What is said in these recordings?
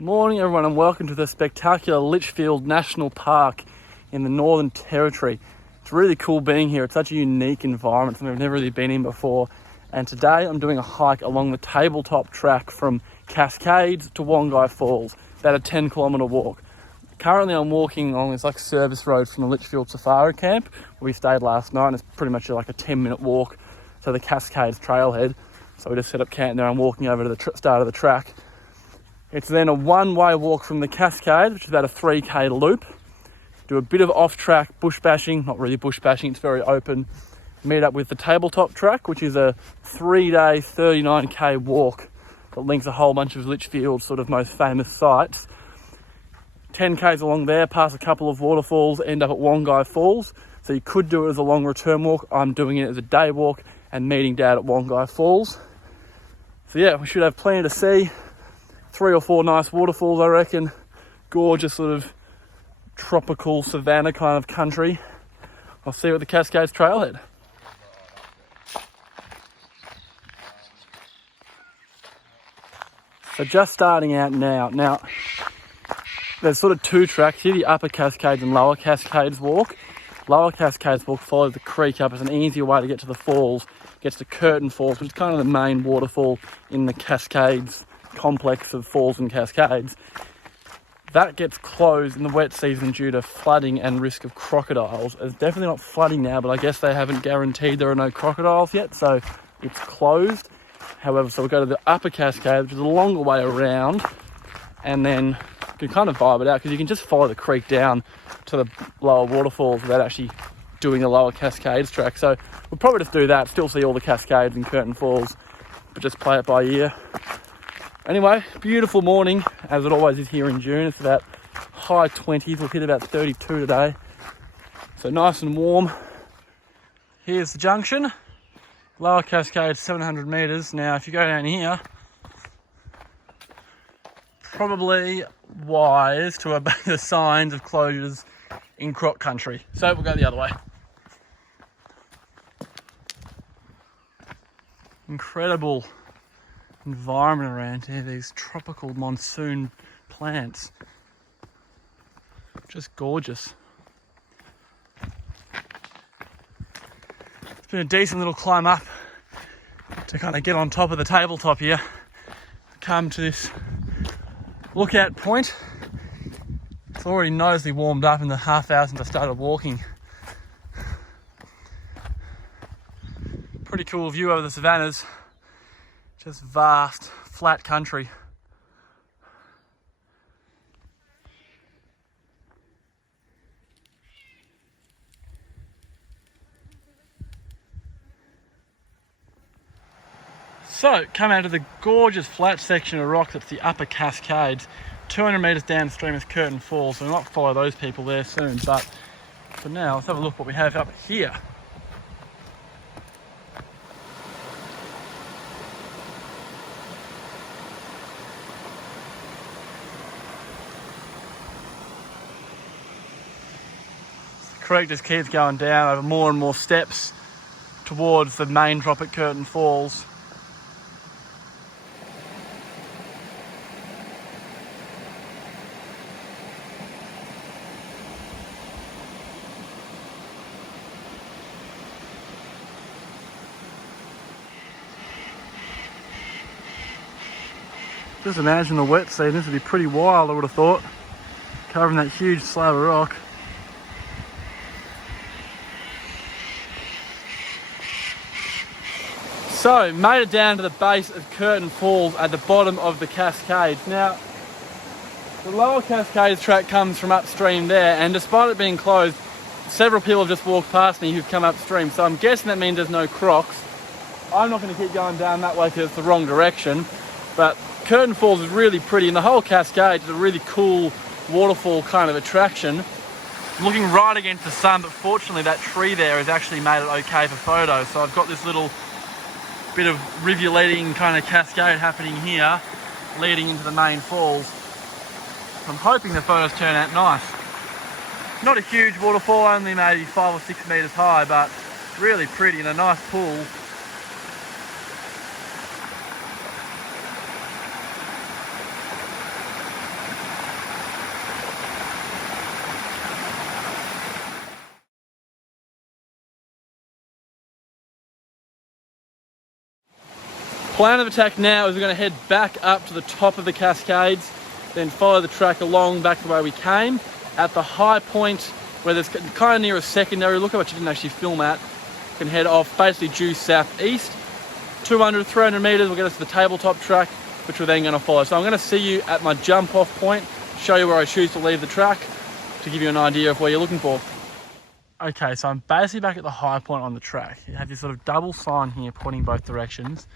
Morning everyone and welcome to the spectacular Litchfield National Park in the Northern Territory. It's really cool being here. It's such a unique environment, something I've never really been in before. And today I'm doing a hike along the Tabletop track from Cascades to Wangi Falls, about a 10-kilometre walk. Currently I'm walking along this service road from the Litchfield Safari camp where we stayed last night, and it's pretty much like a 10-minute walk to the Cascades trailhead. So we just set up camp there and walking over to the start of the track. It's then a one-way walk from the Cascades, which is about a 3k loop. Do a bit of off-track bush bashing, not really bush bashing, it's very open. Meet up with the Tabletop track, which is a 3-day, 39k walk that links a whole bunch of Litchfield's sort of most famous sites. 10k's along there, past a couple of waterfalls, end up at Wangi Falls. So you could do it as a long return walk. I'm doing it as a day walk and meeting Dad at Wangi Falls. So yeah, we should have plenty to see. 3 or 4 nice waterfalls, I reckon. Gorgeous sort of tropical savannah kind of country. I'll see you at the Cascades trailhead. So just starting out now, there's sort of 2 tracks here, the Upper Cascades and Lower Cascades walk. Lower Cascades walk follows the creek up. It's an easier way to get to the falls. Gets to Curtin Falls, which is kind of the main waterfall in the Cascades complex of falls and cascades. That gets closed in the wet season due to flooding and risk of crocodiles. It's definitely not flooding now, but I guess they haven't guaranteed there are no crocodiles yet, so it's closed. However, so we'll go to the Upper Cascade, which is a longer way around, and then you can kind of vibe it out because you can just follow the creek down to the lower waterfalls without actually doing the Lower Cascades track. So we'll probably just do that, still see all the Cascades and Curtin Falls, but just play it by ear. Anyway, beautiful morning, as it always is here in June. It's about high 20s, we'll hit about 32 today. So nice and warm. Here's the junction. Lower Cascade, 700 metres. Now, if you go down here, probably wise to obey the signs of closures in croc country. So we'll go the other way. Incredible environment around here, these tropical monsoon plants. Just gorgeous. It's been a decent little climb up to kind of get on top of the tabletop here. Come to this lookout point. It's already noticeably warmed up in the half hour since I started walking. Pretty cool view over the savannas. Just vast, flat country. So, come out of the gorgeous flat section of rock that's the Upper Cascades. 200 metres downstream is Curtin Falls, so we might follow those people there soon. But for now, let's have a look what we have up here. Creek just keeps going down over more and more steps towards the main drop at Curtin Falls. Just imagine the wet season, this would be pretty wild, I would have thought, covering that huge slab of rock. So, made it down to the base of Curtin Falls at the bottom of the Cascades. Now, the Lower Cascades track comes from upstream there, and despite it being closed, several people have just walked past me who've come upstream, so I'm guessing that means there's no crocs. I'm not going to keep going down that way because it's the wrong direction, but Curtin Falls is really pretty, and the whole Cascades is a really cool waterfall kind of attraction. I'm looking right against the sun, but fortunately that tree there has actually made it okay for photos, so I've got this little bit of rivuleting kind of cascade happening here, leading into the main falls. I'm hoping the photos turn out nice. Not a huge waterfall, only maybe 5 or 6 metres high, but really pretty and a nice pool. plan of attack now is we're going to head back up to the top of the Cascades, then follow the track along back the way we came. At the high point where there's kind of near a secondary lookout, which I didn't actually film at, can head off basically due southeast. 200, 300 metres will get us to the tabletop track, which we're then going to follow. So I'm going to see you at my jump off point, show you where I choose to leave the track to give you an idea of where you're looking for. Okay, so I'm basically back at the high point on the track. You have this sort of double sign here pointing both directions.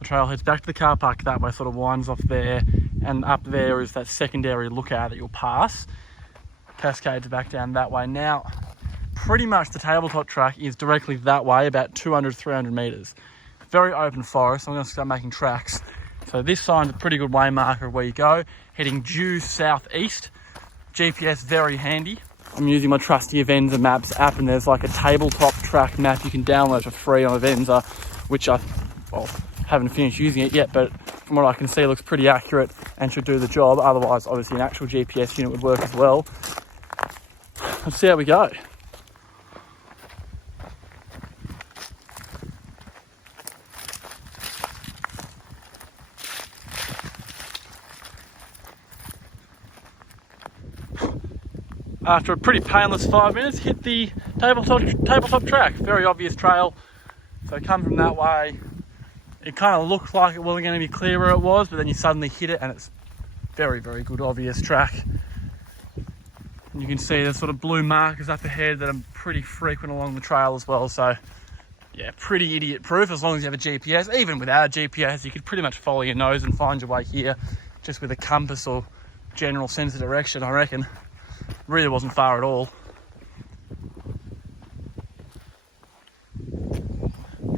The trail heads back to the car park that way, sort of winds off there, and up there is that secondary lookout that you'll pass. Cascades back down that way. Now, pretty much the tabletop track is directly that way, about 200, 300 metres. Very open forest. I'm going to start making tracks. So this sign's a pretty good way marker of where you go. Heading due southeast. GPS very handy. I'm using my trusty Avenza Maps app, and there's like a tabletop track map you can download for free on Avenza, which I haven't finished using it yet, but from what I can see, it looks pretty accurate and should do the job. Otherwise, obviously, an actual GPS unit would work as well. Let's see how we go. After a pretty painless 5 minutes, hit the tabletop track. Very obvious trail. So come from that way. It kind of looked like it wasn't going to be clear where it was, but then you suddenly hit it and it's very, very good, obvious track. And you can see the sort of blue markers up ahead that are pretty frequent along the trail as well. So yeah, pretty idiot proof as long as you have a GPS. Even without a GPS, you could pretty much follow your nose and find your way here just with a compass or general sense of direction, I reckon. Really wasn't far at all.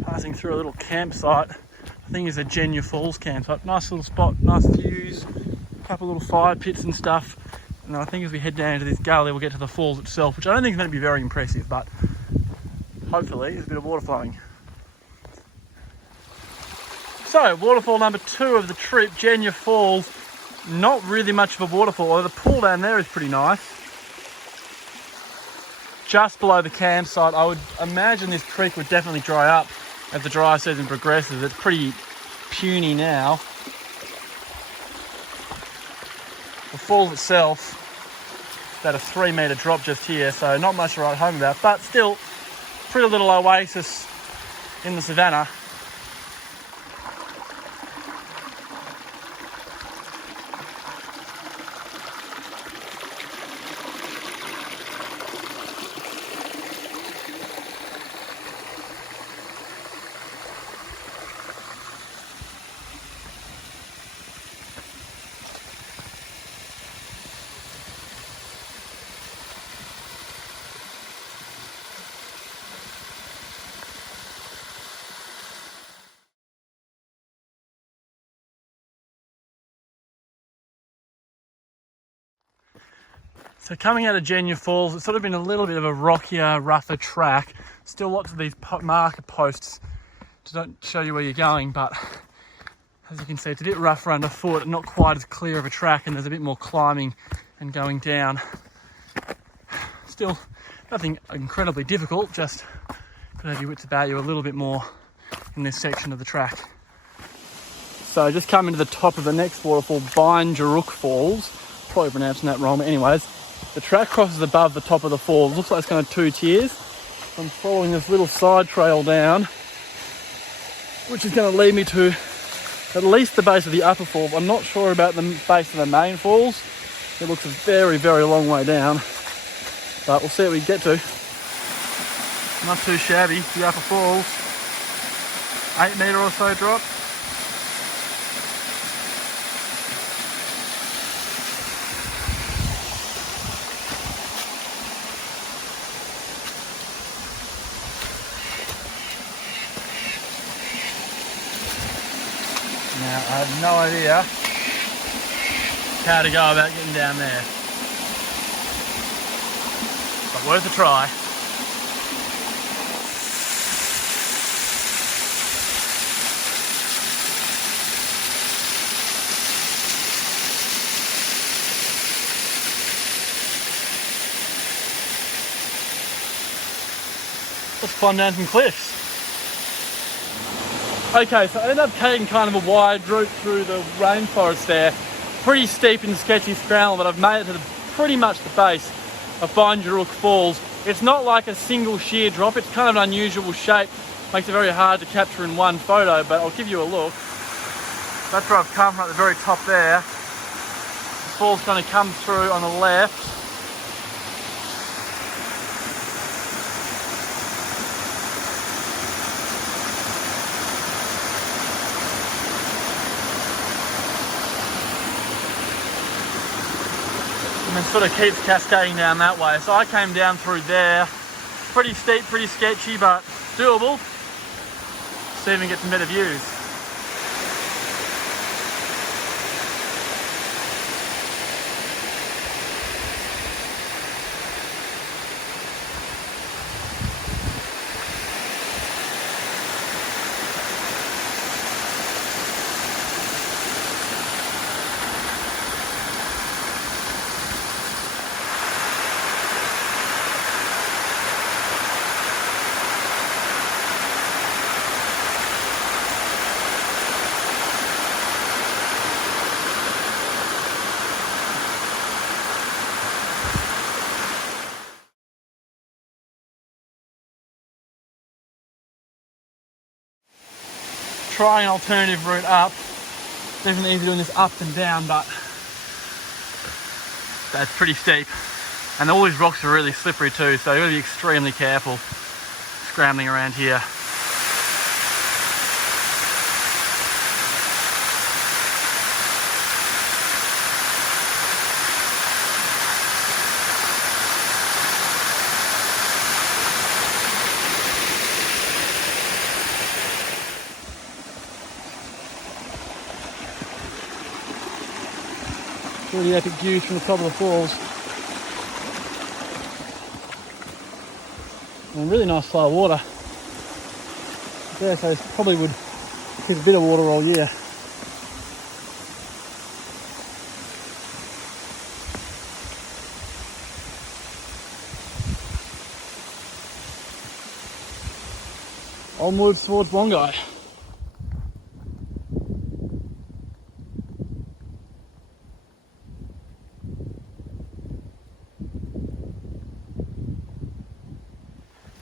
Passing through a little campsite. I think it's a Wangi Falls campsite. Nice little spot, nice views, a couple little fire pits and stuff. And then I think as we head down into this gully, we'll get to the falls itself, which I don't think is going to be very impressive, but hopefully there's a bit of water flowing. So, waterfall number 2 of the trip, Wangi Falls. Not really much of a waterfall, although the pool down there is pretty nice. Just below the campsite, I would imagine this creek would definitely dry up as the dry season progresses. It's pretty puny now. The falls itself, about a 3 metre drop just here, so not much to write home about, but still, pretty little oasis in the savannah. So coming out of Wangi Falls, it's sort of been a little bit of a rockier, rougher track. Still lots of these marker posts to don't show you where you're going, but as you can see, it's a bit rougher underfoot, not quite as clear of a track, and there's a bit more climbing and going down. Still nothing incredibly difficult, just gotta have your wits about you a little bit more in this section of the track. So just coming to the top of the next waterfall, Wangi Falls, probably pronouncing that wrong, but anyways, the track crosses above the top of the falls. Looks like it's kind of 2 tiers. So I'm following this little side trail down, which is going to lead me to at least the base of the upper falls. I'm not sure about the base of the main falls. It looks a very, very long way down, but we'll see what we get to. Not too shabby, the upper falls. 8 metre or so drop. Now, I have no idea how to go about getting down there, but worth a try. Let's climb down some cliffs. Okay, so I ended up taking kind of a wide route through the rainforest there. Pretty steep and sketchy scramble, but I've made it to pretty much the base of Wangi Falls. It's not like a single sheer drop, it's kind of an unusual shape. Makes it very hard to capture in one photo, but I'll give you a look. That's where I've come from, at the very top there. The fall's going to come through on the left. And then sort of keeps cascading down that way. So I came down through there. Pretty steep, pretty sketchy, but doable. See if we can get some better views. Try an alternative route up. Definitely easy doing this up and down, but that's pretty steep. And all these rocks are really slippery too, so you've got to be extremely careful scrambling around here. Really epic views from the top of the falls. And really nice flow of water. Yeah, so it probably would hit a bit of water all year. Onwards towards Wangi.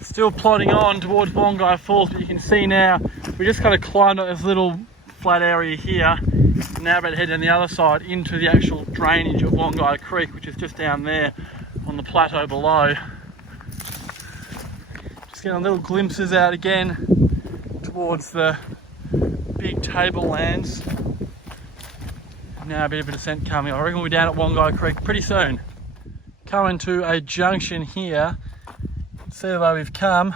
Still plodding on towards Wangi Falls, but you can see now we just kind of climbed up this little flat area here. Now about to head down the other side into the actual drainage of Wangi Creek, which is just down there on the plateau below. Just getting little glimpses out again towards the big tablelands. Now a bit of a descent coming. I reckon we'll be down at Wangi Creek pretty soon. Coming to a junction here. See the way we've come.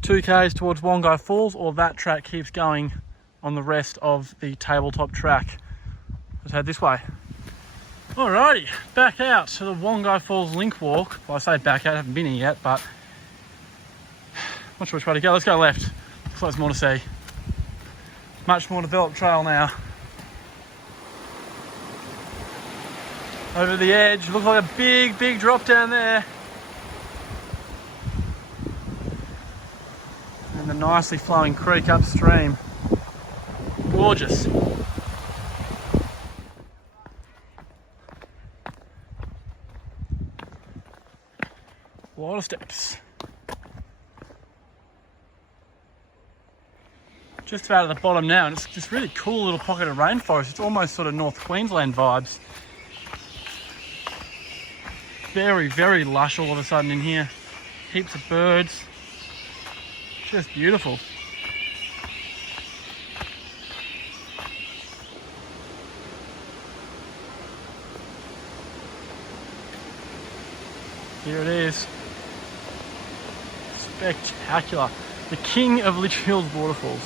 2k's towards Wangi Falls, or that track keeps going on the rest of the tabletop track. Let's head this way. Alrighty, back out to the Wangi Falls link walk. Well, I say back out, I haven't been here yet, but not sure which way to go. Let's go left. Looks like there's more to see. Much more developed trail now. Over the edge, looks like a big drop down there. And the nicely flowing creek upstream. Gorgeous. A lot of steps. Just about at the bottom now, and it's just really cool little pocket of rainforest. It's almost sort of North Queensland vibes. Very lush all of a sudden in here. Heaps of birds. Just beautiful. Here it is. Spectacular. The king of Litchfield's waterfalls.